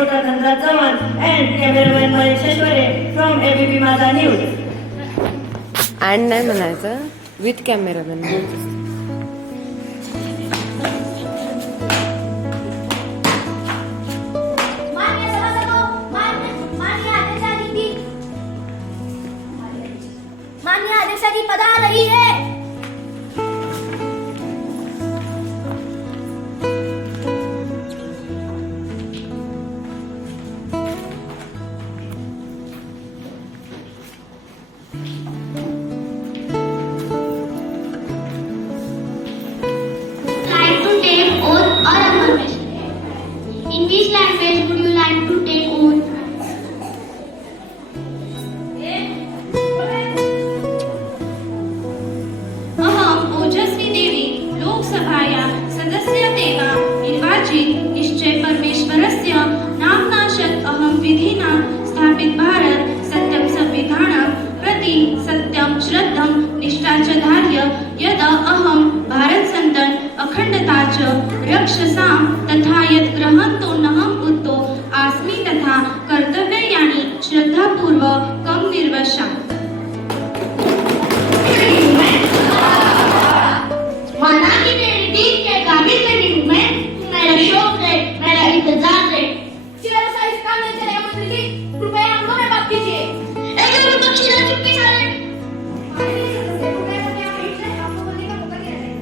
रिपोर्टर Dhanraj Chavan and cameraman Mahesh Ashware from ABP माझा news. And नाही म्हणायचं, विथ कॅमेरामॅन म्हणायचं. माननीय आदेशाची पदा आ रही है. Like to take oath or affirmation. In which language would you like to take oath? अहम ओजस्वी देवी लोकसभाया सदस्यतेना निर्वाचित निश्चय परमेश्वरस्य नामनाशत् अहं विधिना स्थापित भारत सत्यं संविधानं प्रति सत्यं श्रद्धं निष्ठा च धार्य यद अहं भारत संतन अखंडता च रक्षसां तथा यत् ग्रहणतो नहं बुद्धो अस्मि तथा कर्तव्यानि श्रद्धापूर्वकं निर्वशामि. माना कि तेरी दीद के काबिल नहीं हूँ मैं, मेरा शौक है, मेरा इंतजार है. चिरसा इस काम में चलेगा मंत्री जी, कृपया हमको में बात कीजिए. एक विपक्षी ना चुप्पी सारे. आपको बोलने का मौका दिया जाए.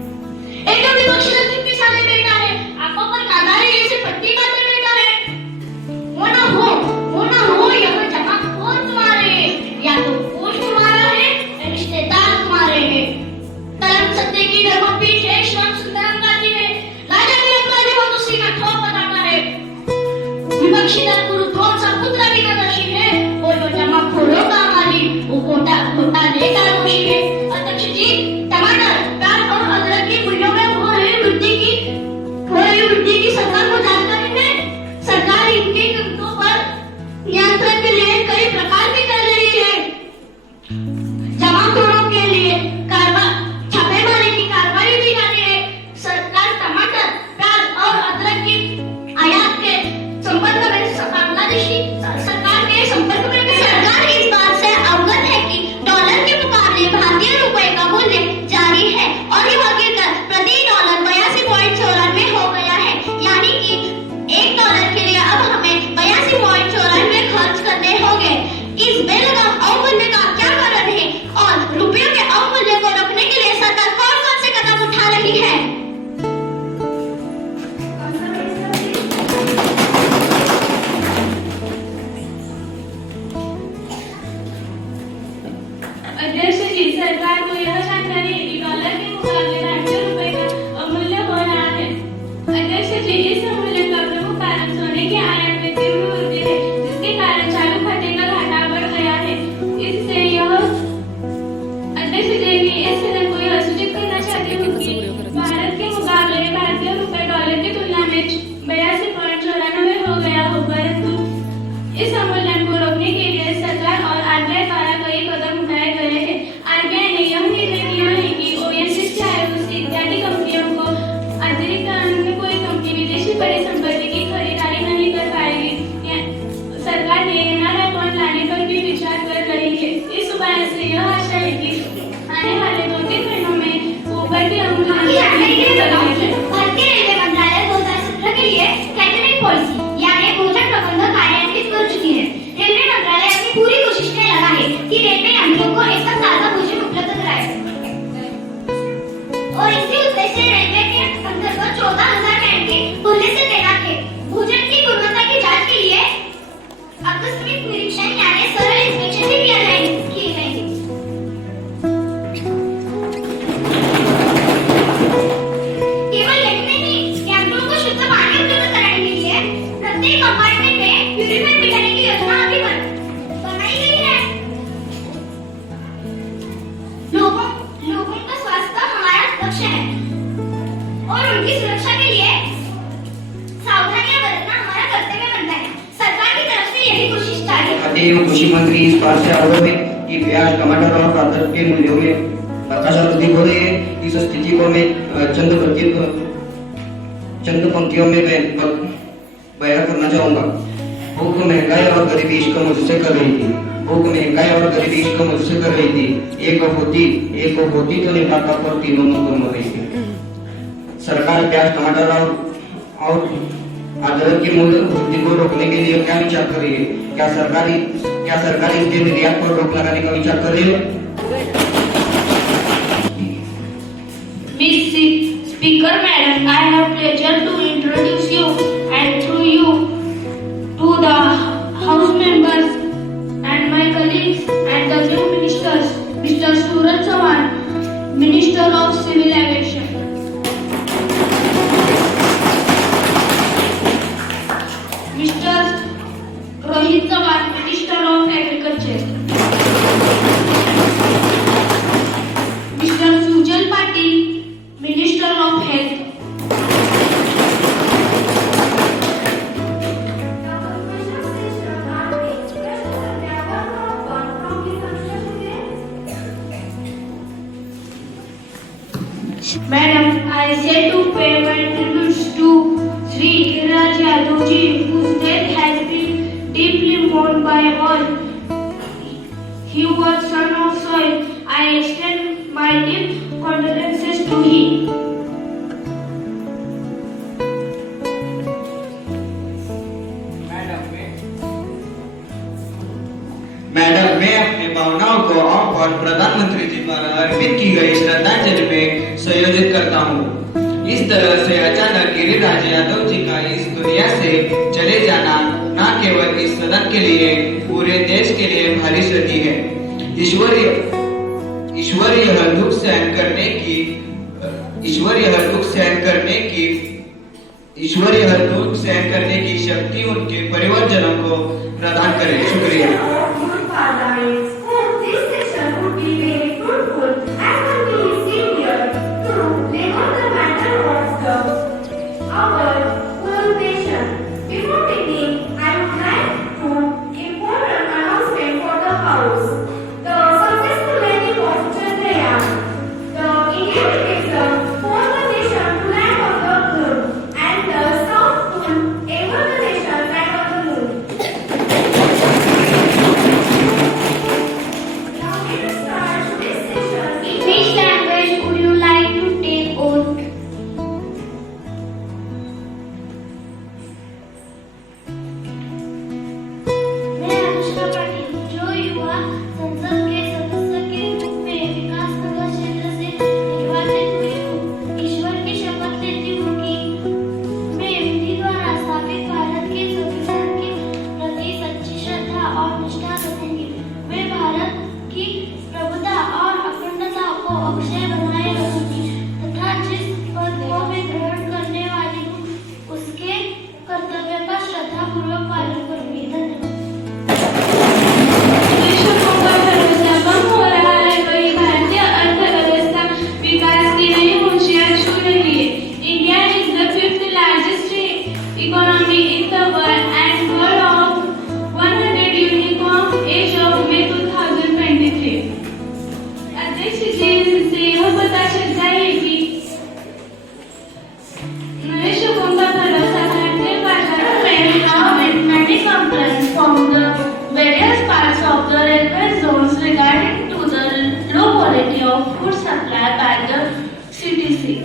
एक विपक्षी ना चुप्पी सारे बैठा है. आपको पर कादारी ऐसे पट्टी बांधे बैठा है. वो ना हो यह जमाखोर तुम्हारे हैं, या तो पोस्ट तुम्हारा है, या रिश्तेदार तुम्हारे हैं. धर्म सत्य की धर्मपीठ है, श्रम सुंदरम गाती है. राजा की अपराधी हो तो सीना ठोक बताता है. विपक्षी दल पुरुषों पुत्र विनाशी है, और वो जमाखोरों का मालिक, वो खोटा नेता दोषी है. अध्यक्ष जी, टमाटर, प्याज और अदरक की मूल्यों में हो रही वृद्धि की सरकार को जानकारी है. सरकार इनकी कीमतों पर नियंत्रण के लिए कई प्रकार की कर रही है. जमाखोरों के लिए छापेमारी की कार्रवाई भी जारी है. सरकार टमाटर, प्याज और अदरक की आयात के संबंध में बांग्लादेशी सरकार के संपर्क में सरकार इस बात से अवगत है कि डॉलर के मुकाबले भारतीय रुपए का मूल्य जारी है और यह गिरकर प्रति डॉलर 82.94 हो गया है. यानी कि $1 के लिए अब हमें 82.94 खर्च करने होंगे. इस बेलगाम अवमूल्य का क्या कारण है और रुपयों के अवमूल्य को रोकने के लिए सरकार कौन-कौन से कदम उठा रही है? अध्यक्ष जी, सरकार को यह जानकारी है कि डॉलर के मुकाबले भारतीय रुपए का अमूल्य हो रहा है. अध्यक्ष जी, इस अमूल्य का प्रमुख कारण सोने के आयात में तीव्र वृद्धि है, जिसके कारण चालू खाते का घाटा बढ़ गया है. इससे यह अध्यक्ष जी, मैं इस सदन को यह सूचित करना चाहती हूँ कि भारत के मुकाबले भारतीय रुपए डॉलर की तुलना में 82.94 हो गया हो, परंतु इस अवमूल्यन को रोकने के लिए सरकार और आरबीआई द्वारा कई कदम उठाए गए हैं. आरबीआई ने यह निर्णय लिया है कि ओएनजीसी आईओसी इत्यादि कंपनियों को अतिरिक्त अन्य कोई कंपनी विदेशी बड़ी संपत्ति की खरीदारी नहीं कर पाएगी. सरकार ने एनआरआई बॉन्ड लाने पर भी विचार कर रही है. इस उपाय से यह आशा है कि आने वाले 2-3 महीनों में ऊपर की भारतीय रेलवे मंत्रालय 2017 के लिए कैबिनेट पॉलिसी यानी भोजन प्रबंधन कार्यान्वित कर चुकी है. रेलवे मंत्रालय अपनी पूरी कोशिश में लगा है कि रेलवे यात्रियों को एकदम ताजा भोजन उपलब्ध कराए और इसी उद्देश्य से रेलवे के अंतर्गत 14,000 कैंटीन खुलने से तैनात है. भोजन की गुणवत्ता की जांच के लिए आकस्मिक निरीक्षण यानी सरल इंस्पेक्शन भी किए जाएंगे. केवल यही नहीं, यात्रियों को शुद्ध पानी उपलब्ध कराने के लिए प्रत्येक कंपार्टमेंट में प्यूरिफायर बिठाने की योजना अभी बनाई गई है. लोगों का स्वास्थ्य हमारा लक्ष्य है और उनकी सुरक्षा के लिए सावधानियां बरतना हमारा कर्तव्य बनता है. सरकार की तरफ से यही कोशिश जारी है. खाद्य एवं कृषि मंत्री इस बात से अवगत है कि प्याज, टमाटर और अदरक के मूल्यों में लगातार वृद्धि हो रही है. इस स्थिति को मैं चंद पंक्तियों में बयान करना चाहूंगा. भूख महंगाई और गरीबी इसको मुझसे कर रही थी। भूख महंगाई और गरीबी इसको मुझसे कर रही थी। एक होती तो नहीं पाता पर तीनों में मर रही थी। सरकार प्याज टमाटर और अदरक की मूल्य वृद्धि को रोकने के लिए क्या विचार कर रही है? क्या सरकार इसके निर्यात पर रोक लगाने का विचार कर रही है? Miss Speaker Madam, I have pleasure to introduce you and through you to the House members and my colleagues and the new ministers, Mr. Suraj Chauhan, Minister of Civil Aviation. Mr. Rohit Chauhan, Minister of Agriculture. Mr. Sujal Patil, Minister of Health. Madam, I say to pay my tributes to Sri Giriraj Yadav ji, whose death has been deeply mourned by all. He was son of soil. I extend my deep condolences to him. Madam, मैं अपनी भावनाओं को आप और प्रधानमंत्री जी द्वारा अर्पित की गई श्रद्धांजलि में संयोजित करता हूँ। इस तरह से अचानक गिरिराज यादव जी का इस दुनिया से चले जाना न केवल इस सदन के लिए, पूरे देश के लिए भारी क्षति है। ईश्वर यह दुख सहन करने की शक्ति उनके परिवारजनों को प्रदान करे। शुक्रिया। This session would be very fruitful and will be easier to label the matter of our whole nation. Before beginning, I would like to import an announcement for the House. The successful landing of Chandrayaan, the Indian defector, forced the nation to land on the moon, and the South Pole ever the nation land on the moon. In which language would you like to take oath? मैं अनुष्का पाटिल, जो युवा संसद के सदस्य के रूप में विकास नगर क्षेत्र से निर्वाचित हुई हूँ, ईश्वर की शपथ लेती हूँ कि मैं विधि द्वारा स्थापित भारत के संविधान के प्रति सच्ची श्रद्धा और निष्ठा रखूंगी। मैं भारत की प्रभुता और अखंडता को अक्षय बनाए रखूंगी तथा जिस पद को मैं ग्रहण करने वाली हूँ उसके कर्तव्य का श्रद्धापूर्वक पालन करूंगी। धन्यवाद। कृषकों का भरोसा कम हो रहा है, वही भारतीय अर्थव्यवस्था विकास की नई ऊंचाइयां छू रही है। India is the fifth largest economy in the world and world of 100 unicorn age of May 2023. अध्यक्ष जी से यह पता चलता है कि निवेशकों का भरोसा भारतीय बाजारों में Now many complaints from the various parts of the railway zones regarding to the low quality of food supply by the CTC.